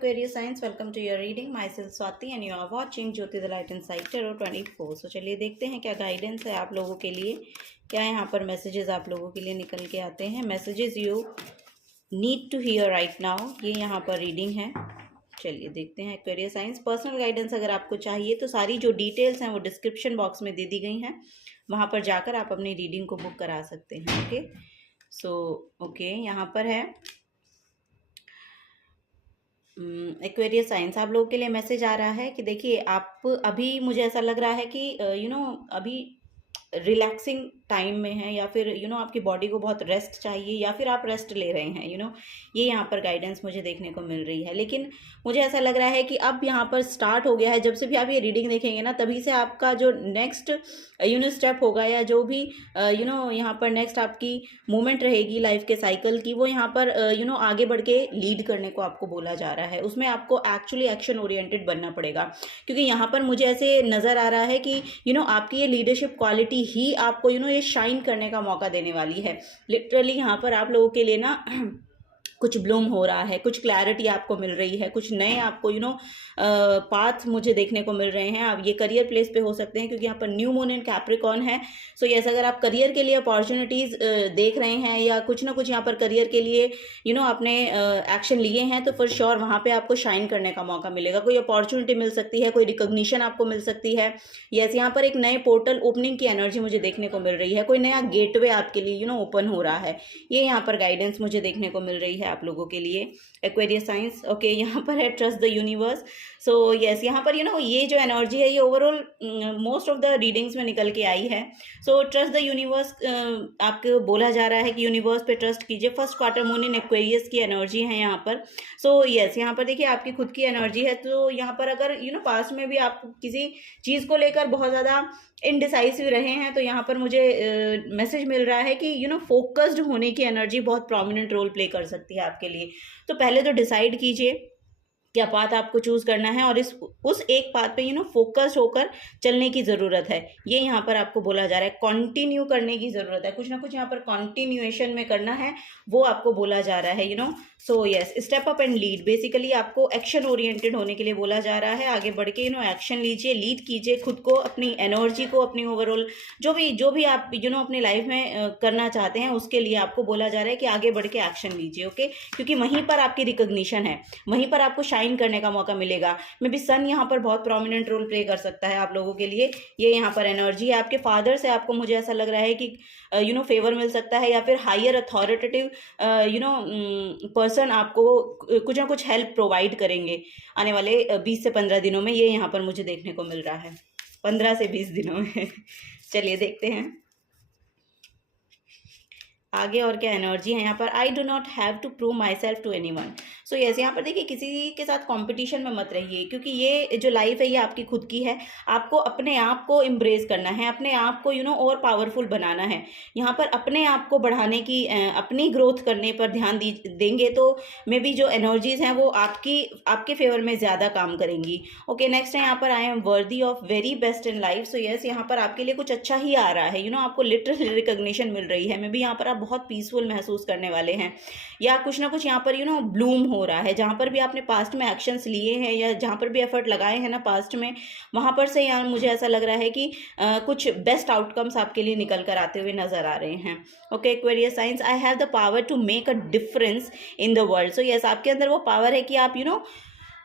Aquarius signs, welcome to your reading. Myself Swati and you are watching Jyoti the Light Inside Tarot 24. So चलिए देखते हैं क्या guidance है आप लोगों के लिए, क्या यहाँ पर मैसेजेस आप लोगों के लिए निकल के आते हैं. Messages you need to hear right now, ये यहाँ पर रीडिंग है. चलिए देखते हैं एक्वेरियस साइंस. पर्सनल गाइडेंस अगर आपको चाहिए तो सारी जो डिटेल्स हैं वो डिस्क्रिप्शन बॉक्स में दे दी गई हैं, वहाँ पर जाकर आप अपनी रीडिंग को बुक करा सकते हैं. ओके ओके यहाँ पर है एक्वेरियस साइंस. आप लोगों के लिए मैसेज आ रहा है कि देखिए आप अभी, मुझे ऐसा लग रहा है कि अभी रिलैक्सिंग टाइम में है, या फिर आपकी बॉडी को बहुत रेस्ट चाहिए, या फिर आप रेस्ट ले रहे हैं. ये यहाँ पर गाइडेंस मुझे देखने को मिल रही है. लेकिन मुझे ऐसा लग रहा है कि अब यहाँ पर स्टार्ट हो गया है. जब से भी आप ये रीडिंग देखेंगे ना, तभी से आपका जो नेक्स्ट स्टेप होगा, या जो भी यहाँ पर नेक्स्ट आपकी मूवमेंट रहेगी लाइफ के साइकिल की, वो यहाँ पर आगे बढ़ के लीड करने को आपको बोला जा रहा है. उसमें आपको एक्चुअली एक्शन ओरिएंटेड बनना पड़ेगा, क्योंकि यहाँ पर मुझे ऐसे नज़र आ रहा है कि आपकी ये लीडरशिप क्वालिटी ही आपको ये शाइन करने का मौका देने वाली है. लिटरली यहाँ पर आप लोगों के लिए ना कुछ ब्लूम हो रहा है, कुछ क्लैरिटी आपको मिल रही है, कुछ नए आपको पाथ मुझे देखने को मिल रहे हैं. आप ये करियर प्लेस पे हो सकते हैं, क्योंकि यहाँ पर न्यू मून इन कैप्रिकॉर्न है. सो यस, अगर आप करियर के लिए अपॉर्चुनिटीज़ देख रहे हैं, या कुछ ना कुछ यहाँ पर करियर के लिए आपने एक्शन लिए हैं, तो फॉर श्योर वहाँ पे आपको शाइन करने का मौका मिलेगा. कोई अपॉर्चुनिटी मिल सकती है, कोई रिकॉग्निशन आपको मिल सकती है. यस, यहाँ पर एक नए पोर्टल ओपनिंग की एनर्जी मुझे देखने को मिल रही है. कोई नया गेटवे आपके लिए ओपन हो रहा है. ये यहाँ पर गाइडेंस मुझे देखने को मिल रही है आप लोगों के लिए एक्वेरियस साइंस. ओके यहाँ पर है trust the universe. So yes, यहाँ पर ये जो एनर्जी है, ये overall most of the readings में निकल के आई है. सो ट्रस्ट द यूनिवर्स, आपको बोला जा रहा है कि यूनिवर्स पे ट्रस्ट कीजिए. First quarter moon in Aquarius की एनर्जी है यहाँ पर. सो यस, यहाँ पर देखिए आपकी खुद की एनर्जी है. तो यहाँ पर अगर पास्ट में भी आप किसी चीज़ को लेकर बहुत ज़्यादा इनडिसाइसिव रहे हैं, तो यहाँ पर मुझे मैसेज मिल रहा है कि फोकस्ड होने की एनर्जी बहुत प्रोमिनेंट रोल प्ले कर सकती है आपके लिए. तो पहले तो डिसाइड कीजिए क्या पाथ आपको चूज़ करना है, और उस एक पाथ पे फोकस होकर चलने की ज़रूरत है. ये यहाँ पर आपको बोला जा रहा है. कंटिन्यू करने की ज़रूरत है, कुछ ना कुछ यहाँ पर कंटिन्यूएशन में करना है, वो आपको बोला जा रहा है. So yes, step up and lead. Basically आपको एक्शन ओरिएंटेड होने के लिए बोला जा रहा है. आगे बढ़ के एक्शन लीजिए, लीड कीजिए खुद को, अपनी एनर्जी को, अपनी ओवरऑल जो भी आप अपनी लाइफ में करना चाहते हैं, उसके लिए आपको बोला जा रहा है कि आगे बढ़ के एक्शन लीजिए. ओके, क्योंकि वहीं पर आपकी रिकॉग्निशन है, वहीं पर आपको शाइन करने का मौका मिलेगा. मे बी सन यहाँ पर बहुत प्रोमिनेंट रोल प्ले कर सकता है आप लोगों के लिए. ये यहाँ पर एनर्जी है. आपके फादर से आपको, मुझे ऐसा लग रहा है कि फेवर मिल सकता है, या फिर हायर अथॉरिटेटिव पर्सन आपको कुछ ना कुछ हेल्प प्रोवाइड करेंगे आने वाले 20 से 15 दिनों में. ये यहाँ पर मुझे देखने को मिल रहा है, 15 से 20 दिनों में. चलिए देखते हैं आगे और क्या एनर्जी है यहाँ पर. I do not have to prove myself to anyone. So yes, यहाँ पर देखिए किसी के साथ कंपटीशन में मत रहिए, क्योंकि ये जो लाइफ है ये आपकी खुद की है. आपको अपने आप को इम्ब्रेस करना है, अपने आप को और पावरफुल बनाना है. यहाँ पर अपने आप को बढ़ाने की, अपनी ग्रोथ करने पर ध्यान देंगे तो मे बी जो एनर्जीज हैं वो आपके फेवर में ज़्यादा काम करेंगी. ओके नेक्स्ट है यहाँ पर I am worthy of very best in life. So yes, यहाँ पर आपके लिए कुछ अच्छा ही आ रहा है. आपको लिटरली रिकॉग्निशन मिल रही है. मे बी यहाँ पर आप बहुत पीसफुल महसूस करने वाले हैं, या कुछ ना कुछ यहाँ पर ब्लूम हो रहा है. जहाँ पर भी आपने पास्ट में एक्शंस लिए हैं, या जहाँ पर भी एफर्ट लगाए हैं ना पास्ट में, वहाँ पर से यहाँ मुझे ऐसा लग रहा है कि कुछ बेस्ट आउटकम्स आपके लिए निकल कर आते हुए नजर आ रहे हैं. Okay Aquarius science, I have the power to make a difference in the world. So yes, आपके अंदर वो पावर है कि आप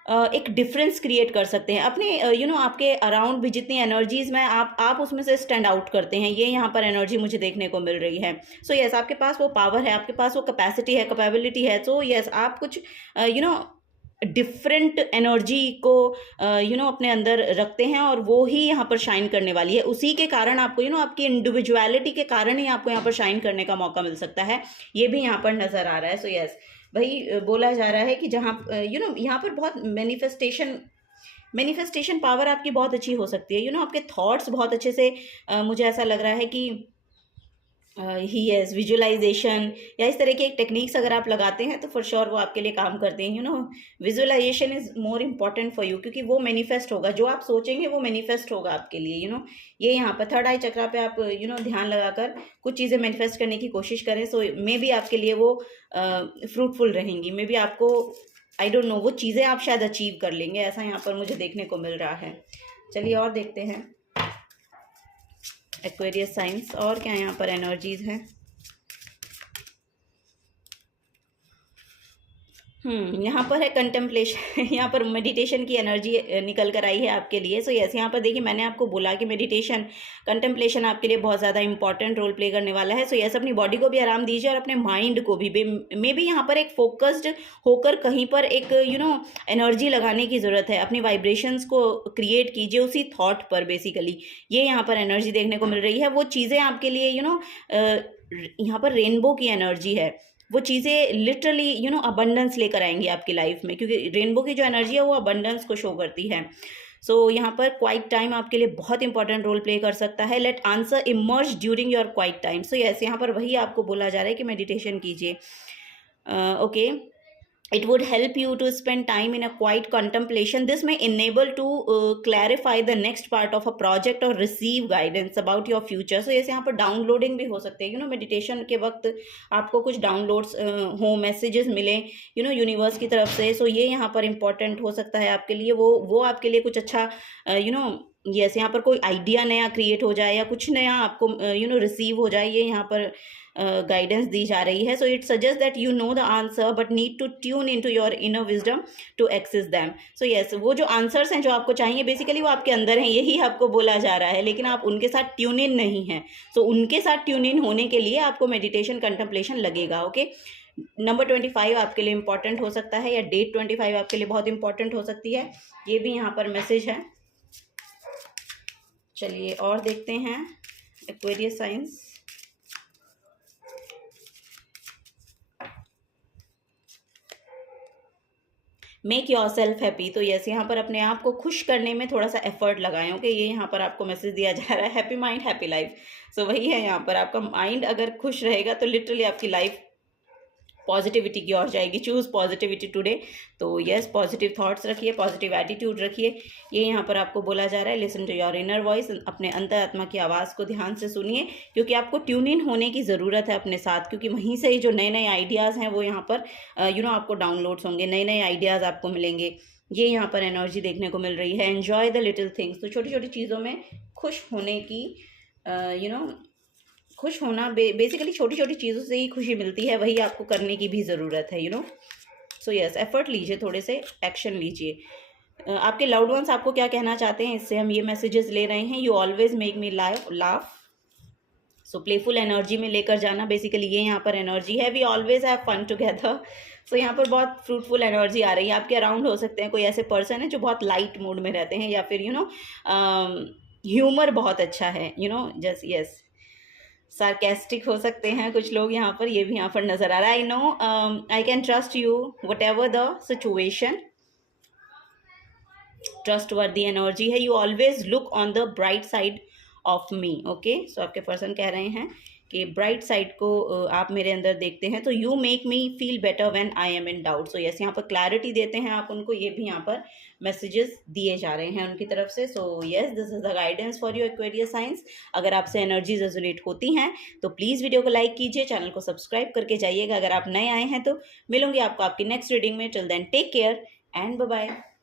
एक डिफरेंस क्रिएट कर सकते हैं अपने आपके अराउंड भी जितनी एनर्जीज में आप उसमें से स्टैंड आउट करते हैं. ये यहाँ पर एनर्जी मुझे देखने को मिल रही है. सो यस, आपके पास वो पावर है, आपके पास वो कैपेसिटी है, कैपेबिलिटी है. सो यस, आप कुछ डिफरेंट एनर्जी को अपने अंदर रखते हैं, और वो ही यहाँ पर शाइन करने वाली है. उसी के कारण आपको आपकी इंडिविजुअलिटी के कारण ही आपको यहाँ पर शाइन करने का मौका मिल सकता है. ये भी यहाँ पर नजर आ रहा है. सो यस, वही बोला जा रहा है कि जहाँ यहाँ पर बहुत मैनिफेस्टेशन पावर आपकी बहुत अच्छी हो सकती है. आपके थॉट्स बहुत अच्छे से मुझे ऐसा लग रहा है कि ही हैज़ विजुअलाइजेशन, या इस तरह के टेक्निक्स अगर आप लगाते हैं तो फॉर श्योर वो आपके लिए काम करते हैं. Visualization is more important for you, क्योंकि वो मैनिफेस्ट होगा, जो आप सोचेंगे वो मैनिफेस्ट होगा आपके लिए. ये यहाँ पर थर्ड आई चक्रा पे आप ध्यान लगाकर कुछ चीज़ें मैनिफेस्ट करने की कोशिश करें. सो मे बी आपके लिए वो फ्रूटफुल रहेंगी. मे बी आपको आई डोंट नो, वो चीज़ें आप शायद अचीव कर लेंगे, ऐसा यहाँ पर मुझे देखने को मिल रहा है। चलिए और देखते हैं एक्वेरियस साइंस, और क्या यहाँ पर एनर्जीज हैं। यहाँ पर है कंटेम्पलेशन यहाँ पर मेडिटेशन की एनर्जी निकल कर आई है आपके लिए। सो यस, यहाँ पर देखिए मैंने आपको बोला कि मेडिटेशन, कंटेम्पलेशन आपके लिए बहुत ज़्यादा इंपॉर्टेंट रोल प्ले करने वाला है। सो यस, अपनी बॉडी को भी आराम दीजिए और अपने माइंड को भी मे भी यहाँ पर एक फोकस्ड होकर कहीं पर एक एनर्जी लगाने की ज़रूरत है। अपनी वाइब्रेशंस को क्रिएट कीजिए उसी थॉट पर बेसिकली। ये यहाँ पर एनर्जी देखने को मिल रही है। वो चीज़ें आपके लिए यहाँ पर रेनबो की एनर्जी है। वो चीज़ें लिटरली अबंडेंस लेकर आएंगी आपकी लाइफ में, क्योंकि रेनबो की जो एनर्जी है वो अबंडेंस को शो करती है। सो यहाँ पर क्वाइट टाइम आपके लिए बहुत इंपॉर्टेंट रोल प्ले कर सकता है। Let answer emerge during your quiet time. So yes, यहाँ पर वही आपको बोला जा रहा है कि मेडिटेशन कीजिए। Okay, it would help you to spend time in a quiet contemplation. This may enable to clarify the next part of a project or receive guidance about your future. So जैसे यहाँ पर downloading भी हो सकते हैं, meditation के वक्त आपको कुछ डाउनलोड्स हो, मैसेजेस मिले यूनिवर्स की तरफ से। सो ये यहाँ पर इम्पॉर्टेंट हो सकता है आपके लिए। वो आपके लिए कुछ अच्छा यस, यहाँ पर कोई आइडिया नया क्रिएट हो जाए या कुछ नया आपको रिसीव हो जाए, ये यहाँ पर गाइडेंस दी जा रही है। So it suggest that you know the answer but need to tune into your inner wisdom to access them. So yes, वो जो आंसर्स हैं जो आपको चाहिए बेसिकली वो आपके अंदर हैं, यही आपको बोला जा रहा है, लेकिन आप उनके साथ ट्यून इन नहीं हैं। सो उनके साथ ट्यून इन होने के लिए आपको मेडिटेशन, कंटेम्पलेशन लगेगा। ओके, नंबर 25 आपके लिए इंपॉर्टेंट हो सकता है, या डेट 25 आपके लिए बहुत इंपॉर्टेंट हो सकती है। ये भी यहाँ पर मैसेज है। चलिए और देखते हैं Aquarius science. Make your self happy. तो यस, यहाँ पर अपने आप को खुश करने में थोड़ा सा एफर्ट लगाएं। ओके, ये यहाँ पर आपको मैसेज दिया जा रहा है, हैप्पी माइंड हैप्पी लाइफ। सो वही है यहाँ पर, आपका माइंड अगर खुश रहेगा तो लिटरली आपकी लाइफ पॉजिटिविटी की ओर जाएगी। Choose positivity today. तो यस, पॉजिटिव थॉट्स रखिए, पॉजिटिव एटीट्यूड रखिए। ये यहाँ पर आपको बोला जा रहा है, listen to your inner voice. अपने अंतरात्मा की आवाज़ को ध्यान से सुनिए, क्योंकि आपको ट्यून इन होने की ज़रूरत है अपने साथ, क्योंकि वहीं से ही जो नए नए आइडियाज़ हैं वो यहाँ पर आपको डाउनलोड्स होंगे, नए नए आइडियाज़ आपको मिलेंगे। ये यहाँ पर एनर्जी देखने को मिल रही है। Enjoy the little things. तो छोटी छोटी चीज़ों में खुश होने की खुश होना, बेसिकली छोटी छोटी चीज़ों से ही खुशी मिलती है, वही आपको करने की भी ज़रूरत है। सो यस, एफर्ट लीजिए, थोड़े से एक्शन लीजिए। आपके लाउड वंस आपको क्या कहना चाहते हैं, इससे हम ये मैसेजेस ले रहे हैं। You always make me laugh. So playful energy में लेकर जाना, बेसिकली ये यहाँ पर एनर्जी है। We always have fun together. So यहाँ पर बहुत फ्रूटफुल एनर्जी आ रही है। आपके अराउंड हो सकते हैं कोई ऐसे पर्सन है जो बहुत लाइट मूड में रहते हैं, या फिर ह्यूमर बहुत अच्छा है, जस्ट यस, सार्केस्टिक हो सकते हैं कुछ लोग यहाँ पर, ये भी यहाँ पर नजर आ रहा है। I know I can trust you whatever the situation. Trustworthy energy है। You always look on the bright side of me. Okay, so आपके पर्सन कह रहे हैं कि ब्राइट साइड को आप मेरे अंदर देखते हैं। तो you make me feel better when I am in doubt. So yes, यहाँ पर क्लैरिटी देते हैं आप उनको, ये भी यहाँ पर मैसेजेस दिए जा रहे हैं उनकी तरफ से। So yes, this is the guidance for your Aquarius science. अगर आपसे एनर्जीज रेजोनेट होती हैं तो प्लीज़ वीडियो को लाइक कीजिए, चैनल को सब्सक्राइब करके जाइएगा। अगर आप नए आए हैं तो मिलूंगी आपको आपकी नेक्स्ट रीडिंग में। Till then take care and bye bye.